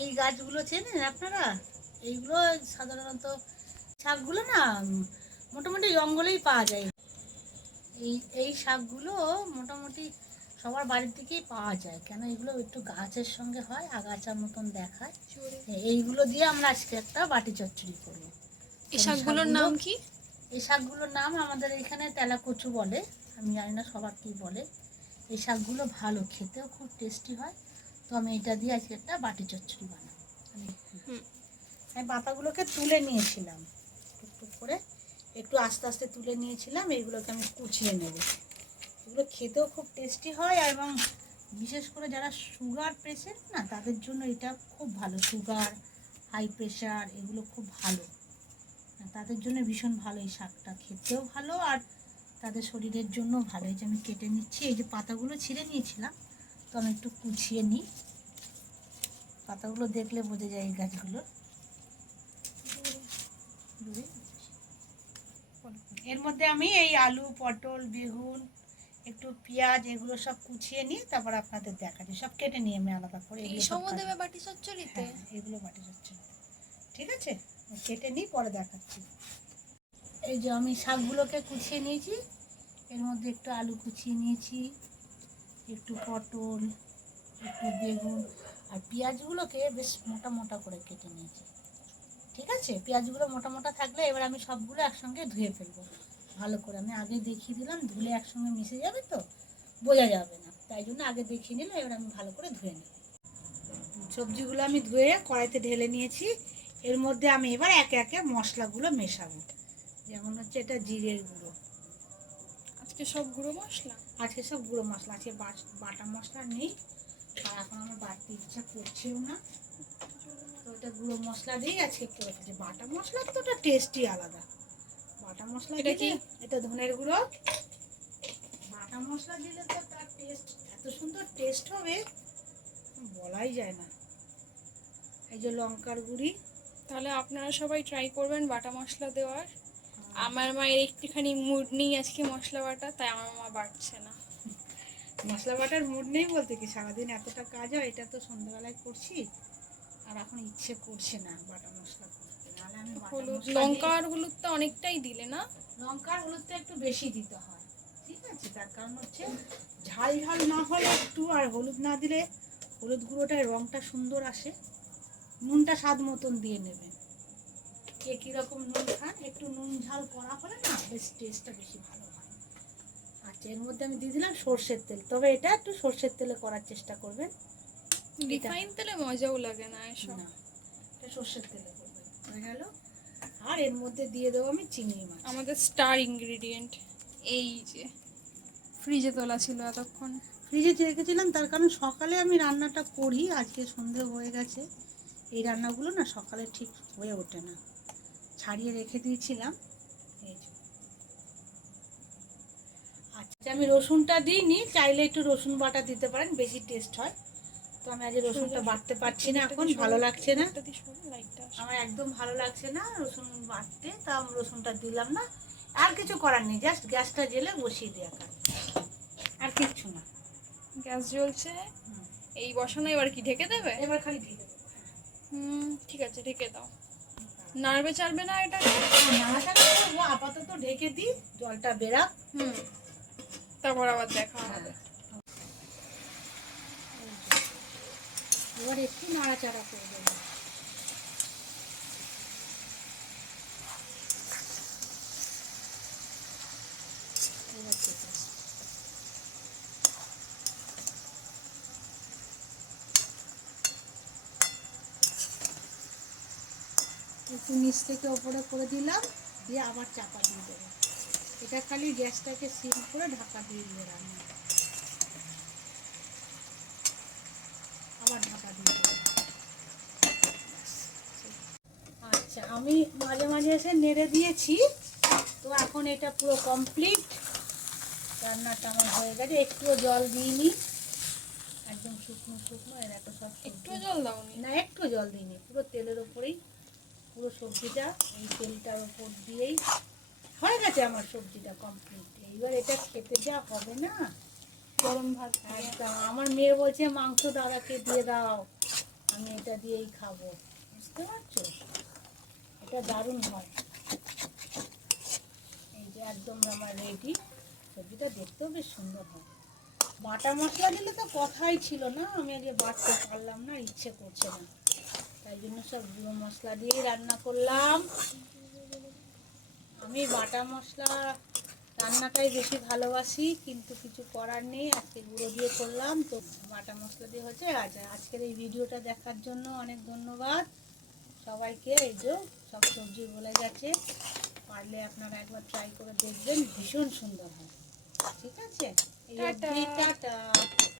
এই গাছগুলো চেনেন আপনারা? এইগুলো সাধারণত শাকগুলো না মোটামুটি জঙ্গলেই পাওয়া যায়। এই এই শাকগুলো মোটামুটি সবার বাড়ির দিকেই পাওয়া যায়। কেন এগুলো একটু গাছের সঙ্গে হয়, আগাছার মতন দেখায়। এইগুলো দিয়ে আমরা আজকে একটা বাটি চচ্চড়ি করবো। এই শাকগুলোর নাম কি? এই শাকগুলোর নাম আমাদের এখানে তেলাকচু বলে, আমি জানি না সবার কী বলে। এই শাকগুলো ভালো, খেতেও খুব টেস্টি হয়। তো আমি এটা দিয়ে আজকে একটা বাটি চচ্চড়ি বানাবো। আমি পাতাগুলোকে তুলে নিয়েছিলাম, টুকটুক করে একটু আস্তে আস্তে তুলে নিয়েছিলাম। এইগুলোকে আমি কুচিয়ে নেব। এগুলো খেতেও খুব টেস্টি হয়, এবং বিশেষ করে যারা সুগার পেশেন্ট না তাদের জন্য এটা খুব ভালো। সুগার, হাই প্রেশার এগুলো খুব ভালো, তাদের জন্য ভীষণ ভালো। এই শাকটা খেতেও ভালো আর তাদের শরীরের জন্য ভালো। এই যে আমি কেটে নিচ্ছি, এই যে পাতাগুলো ছিঁড়ে নিয়েছিলাম, তো আমি একটু কুচিয়ে নিই। পাতাগুলো দেখলে বোঝা যায় এই গাছগুলো। এর মধ্যে আমি এই আলু, পটল, বেগুন, একটু পেঁয়াজ এগুলো সব কুচিয়ে নিই, তারপর আপনাদের দেখাচ্ছি। সব কেটে নিয়ে আমি আলাদা করে এই সব দেবে বাটি চচ্চড়িতে? হ্যাঁ, এগুলো বাটি চচ্চড়ি। ঠিক আছে, কেটে নিই, পরে দেখাচ্ছি। এই যে আমি শাকগুলোকে কুচিয়ে নিয়েছি। এর মধ্যে একটু আলু কুচিয়ে নিয়েছি, একটু পটল, একটু বেগুন, আর পেঁয়াজগুলোকে বেশ মোটা মোটা করে কেটে নিয়েছি। ঠিক আছে, পেঁয়াজগুলো মোটা মোটা থাকলে এবার আমি সবগুলো একসঙ্গে ধুয়ে ফেলবো ভালো করে। আমি আগে দেখিয়ে দিলাম, ধুলে একসঙ্গে মিশে যাবে তো বোঝা যাবে না, তাই জন্য আগে দেখিয়ে নিলাম। এবার আমি ভালো করে ধুয়ে নিই। সবজিগুলো আমি ধুয়ে কড়াইতে ঢেলে নিয়েছি। এর মধ্যে আমি এবার একে একে মশলাগুলো মেশাবো। যেমন হচ্ছে এটা জিরের গুঁড়ো, আজকে সব গুঁড়ো মশলা? আজকে সব গুঁড়ো মশলা আছে, বাটা মশলা নেই। আর এখন আমার বাড়তে ইচ্ছা করছেও না, তো ওটা গুঁড়ো মশলা দিয়েই আজকে একটু রেখেছি। বাটা মশলার তো ওটা টেস্টই আলাদা। বাটা মশলা এটা কি? এটা ধনের গুঁড়ো। বাটা মশলা দিলে তো তার টেস্ট এত সুন্দর টেস্ট হবে, বলাই যায় না। এই যে লঙ্কার গুঁড়ি। তাহলে আপনারা সবাই ট্রাই করবেন বাটা মশলা দেওয়ার। আমার মায়ের একটুখানি মুড নেই আজকে মশলা বাটা, তাই আমার মা বাটছে না। মশলা বাটার মুড নেই বলতে কি, সারাদিন এতটা কাজ হয়, এটা তো সন্ধ্যাবেলায় করছি, আর এখন ইচ্ছে করছে না বাটা মশলা করতে। নাহলে আমি হলুদ, লঙ্কা আর হলুদটা অনেকটাই দিলে না? লঙ্কার হলুদটা একটু বেশি দিতে হয়, ঠিক আছে। তার কারণ হচ্ছে ঝাল ঝাল না হলে একটু, আর হলুদ না দিলে হলুদ গুঁড়োটায় রঙটা সুন্দর আসে। নুনটা স্বাদ মতন দিয়ে নেবেন, কে কীরকম নুন খান। একটু নুন ঝাল করা হলে না বেশ টেস্টটা বেশি ভালো হয়। আচ্ছা, এর মধ্যে আমি দিয়ে দিলাম সর্ষের তেল, তবে এটা একটু সর্ষের তেলে করার চেষ্টা করবেন। রিফাইন তেলে মজাও লাগে না এসব। না, এটা সর্ষের তেলে করবেন। হয়ে গেল। আর এর মধ্যে দিয়ে দেবো আমি চিংড়ি মাছ, আমাদের স্টার ইনগ্রিডিয়েন্ট। এই যে ফ্রিজে তোলা ছিল এতক্ষণ। ফ্রিজে রেখেছিলাম, তার কারণ সকালে আমি রান্নাটা করি, আজকে সন্ধে হয়ে গেছে। এই রান্নাগুলো না সকালে ঠিক হয়ে ওঠে না, ছাড়িয়ে রেখে দিয়েছিলাম। এই যে আচ্ছা, আমি রসুনটা দিইনি, চাইলে একটু রসুন বাটা দিতে পারেন, বেশি টেস্ট হয়। তো আমি আজ রসুনটা বাটতে পারছি না, এখন ভালো লাগছে না আমার, একদম ভালো লাগছে না রসুন বাটতে, তা আমি রসুনটা দিলাম না। আর কিছু করার নেই, জাস্ট গ্যাসটা জেলে বসিয়ে দেওয়া কাজ, আর কিচ্ছু না। গ্যাস জ্বলছে, এই বসানো, এবার কি ঢেকে দেবে? এবার খালি ঢেকে দেবো। ঠিক আছে, ঢেকে দাও। নাড়বে চাড়বে না এটা? নাড়াচাড়া করবো, আপাতত ঢেকে দিই, জলটা বেরাক। তারপর আবার দেখা হবে। এবার একটু নাড়াচাড়া করবো। এবার ঠিক আছে। একটু নিচ থেকে ওপরে করে দিলাম, দিয়ে আবার চাপা দিয়ে দেবো। এটা খালি গ্যাসটাকে সিম করে ঢাকা দিয়ে দিয়ে রান্না, আবার ঢাকা দিয়ে দেবো। আচ্ছা, আমি মাঝে মাঝে এসে নেড়ে দিয়েছি, তো এখন এটা পুরো কমপ্লিট। রান্নাটা আমার হয়ে গেছে, একটুও জল দিইনি, একদম শুকনো শুকনো। এর এত সব একটু জল দাওনি? না, একটু জল দিইনি, পুরো তেলের ওপরেই পুরো সবজিটা, এই তেলটার ওপর দিয়েই হয়ে গেছে আমার সবজিটা কমপ্লিট। এইবার এটা খেতে যা হবে না, গরম ভাত। একদম। আমার মেয়ে বলছে মাংস দাদাকে দিয়ে দাও, আমি এটা দিয়েই খাবো, বুঝতে পারছো? এটা দারুণ হয়। এই যে একদম আমার রেডি, সবজিটা দেখতেও বেশ সুন্দর হয়। বাটা মশলা দিলে তো কথাই ছিল না, আমি আগে বাটতে পারলাম না, ইচ্ছে করছে না, তাই জন্য সব গুঁড়ো মশলা দিয়েই রান্না করলাম। আমি বাটা মশলা রান্নাটাই বেশি ভালোবাসি, কিন্তু কিছু করার নেই, আজকে গুঁড়ো দিয়ে করলাম, তো বাটা মশলা দিয়ে হচ্ছে। আচ্ছা, আজকের এই ভিডিওটা দেখার জন্য অনেক ধন্যবাদ সবাইকে। এই যে সব সবজি বলে গেছে, পারলে আপনারা একবার ট্রাই করে দেখবেন, ভীষণ সুন্দর হয়। ঠিক আছে, এই টাটা। অবধি, টাটা।